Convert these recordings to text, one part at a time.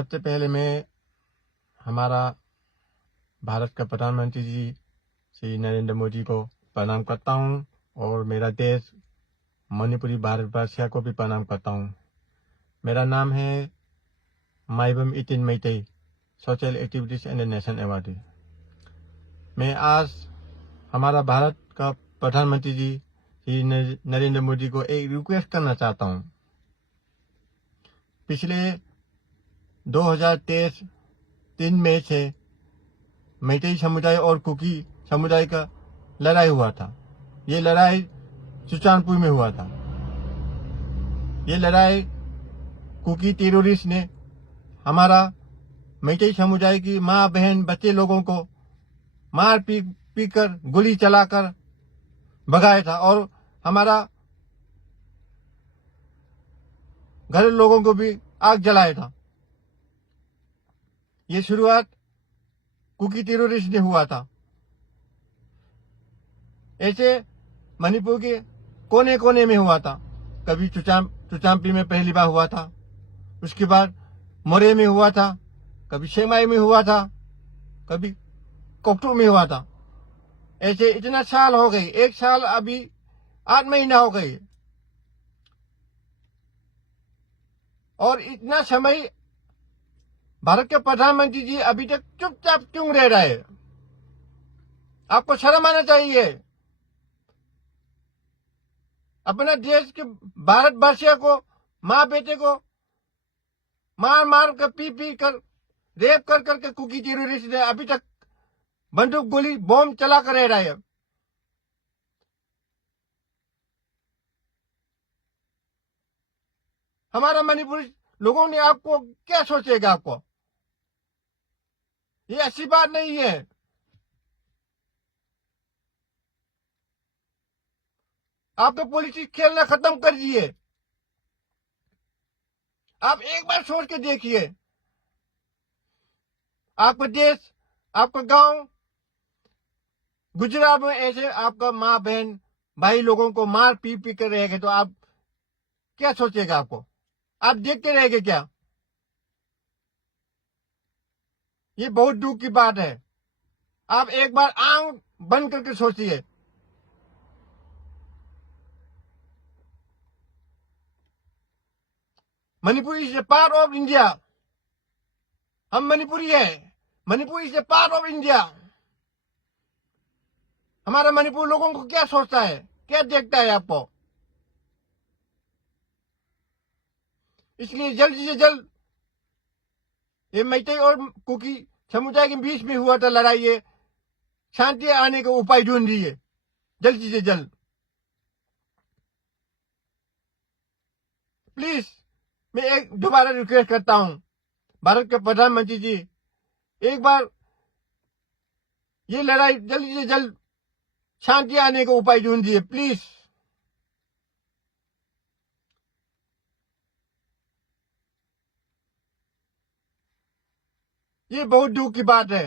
सबसे पहले मैं हमारा भारत का प्रधानमंत्री जी श्री नरेंद्र मोदी को प्रणाम करता हूं और मेरा देश मणिपुरी भारतवर्ष को भी प्रणाम करता हूं। मेरा नाम है Maibam Itin Meitei, social activities and nation awardee. मैं आज हमारा भारत का प्रधानमंत्री जी श्री नरेंद्र मोदी को एक रिक्वेस्ट करना चाहता हूं। पिछले 2023 3 मई से मैतेई समुदाय और कुकी समुदाय का लड़ाई हुआ था। ये लड़ाई सुचानपुर में हुआ था। ये लड़ाई कुकी टेररिस्ट ने हमारा मैतेई समुदाय की माँ बहन बच्चे लोगों को मार पी कर गोली चलाकर भगाया था और हमारा घर लोगों को भी आग जलाया था। ये शुरुआत कुकी टेररिस्ट ने हुआ था। ऐसे मणिपुर के कोने कोने में हुआ था। कभी चुचाम्पी में पहली बार हुआ था, उसके बाद मोरे में हुआ था, कभी सेमाई में हुआ था, कभी कोकटू में हुआ था। ऐसे इतना साल हो गई, 1 साल अभी 8 महीना हो गई और इतना समय भारत के प्रधानमंत्री जी अभी तक चुपचाप क्यों रह रहे हैं? आपको शर्म आना चाहिए। अपने देश के भारतवासियों को, माँ बेटे को मार मार कर पी कर रेप कर करके कुकी टेररिस्ट ने अभी तक बंदूक गोली बम चला कर रह रहे हैं। हमारा मणिपुर लोगों ने आपको क्या सोचेगा? आपको ये अच्छी बात नहीं है। आपको पॉलिटिक्स खेलना खत्म कर दिए। आप एक बार सोच के देखिए, आपका देश, आपका गांव गुजरात में ऐसे आपका माँ बहन भाई लोगों को मार पी कर रहेगा तो आप क्या सोचेगा? आपको आप देखते रहेंगे क्या? ये बहुत दुख की बात है। आप एक बार आंख बंद करके सोचिए। Manipur is a part of India. हम मणिपुरी है। Manipur is a part of India. हमारा मणिपुर लोगों को क्या सोचता है, क्या देखता है आपको? इसलिए जल्द से जल्द ये मैतेई और कुकी समुदाय के बीच में हुआ था लड़ाई, ये शांति आने का उपाय ढूंढ दिए जल्द से जल्द। प्लीज मैं एक दोबारा रिक्वेस्ट करता हूं, भारत के प्रधानमंत्री जी, एक बार ये लड़ाई जल्द से जल्द शांति आने का उपाय ढूंढिए प्लीज। ये बहुत दुख की बात है।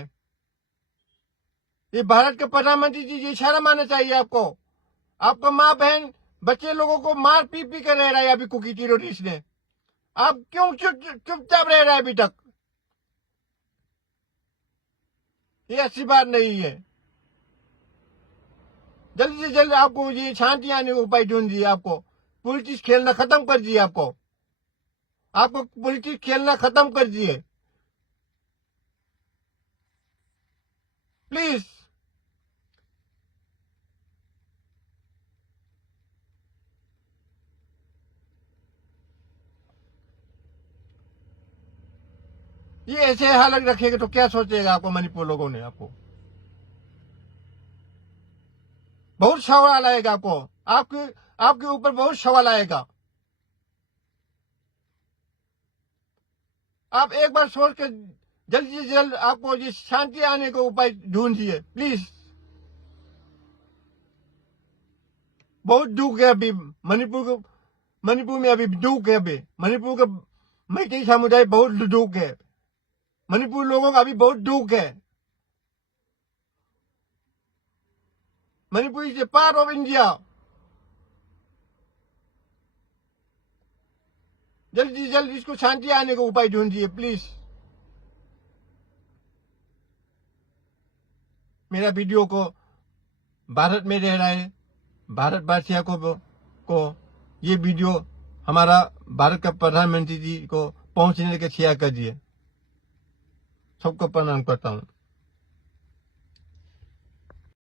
ये भारत के प्रधानमंत्री जी, ये शर्म आना चाहिए आपको। आपका माँ बहन बच्चे लोगों को मार पी कर रह रहा है अभी कुकी टेररिस्ट ने। आप क्यों चुपचाप रह रहे हैं अभी तक? ये अच्छी बात नहीं है। जल्दी से जल्द आपको ये शांति आने का उपाय ढूंढिए। आपको पॉलिटिक्स खेलना खत्म कर दिए। आपको पॉलिटिक्स खेलना खत्म कर दिए प्लीज। ये ऐसे हालत रखेगा तो क्या सोचेगा आपको मणिपुर लोगों ने? आपको बहुत सवाल आएगा। आपके ऊपर बहुत सवाल आएगा। आप एक बार सोच के जल्दी से जल्द आपको ये शांति आने का उपाय ढूंढिए प्लीज। बहुत दुख है अभी मणिपुर में अभी दुख है। अभी मणिपुर का मैतेई समुदाय बहुत दुख है। मणिपुर लोगों का अभी बहुत दुख है। Manipur is a part of India. जल्दी से जल्द इसको शांति आने का उपाय ढूंढिए प्लीज। मेरा वीडियो को भारत में रह रहे भारतवासियों को ये वीडियो हमारा भारत का प्रधानमंत्री जी को पहुंचने के शेयर कर दिए। सबको प्रणाम करता हूँ।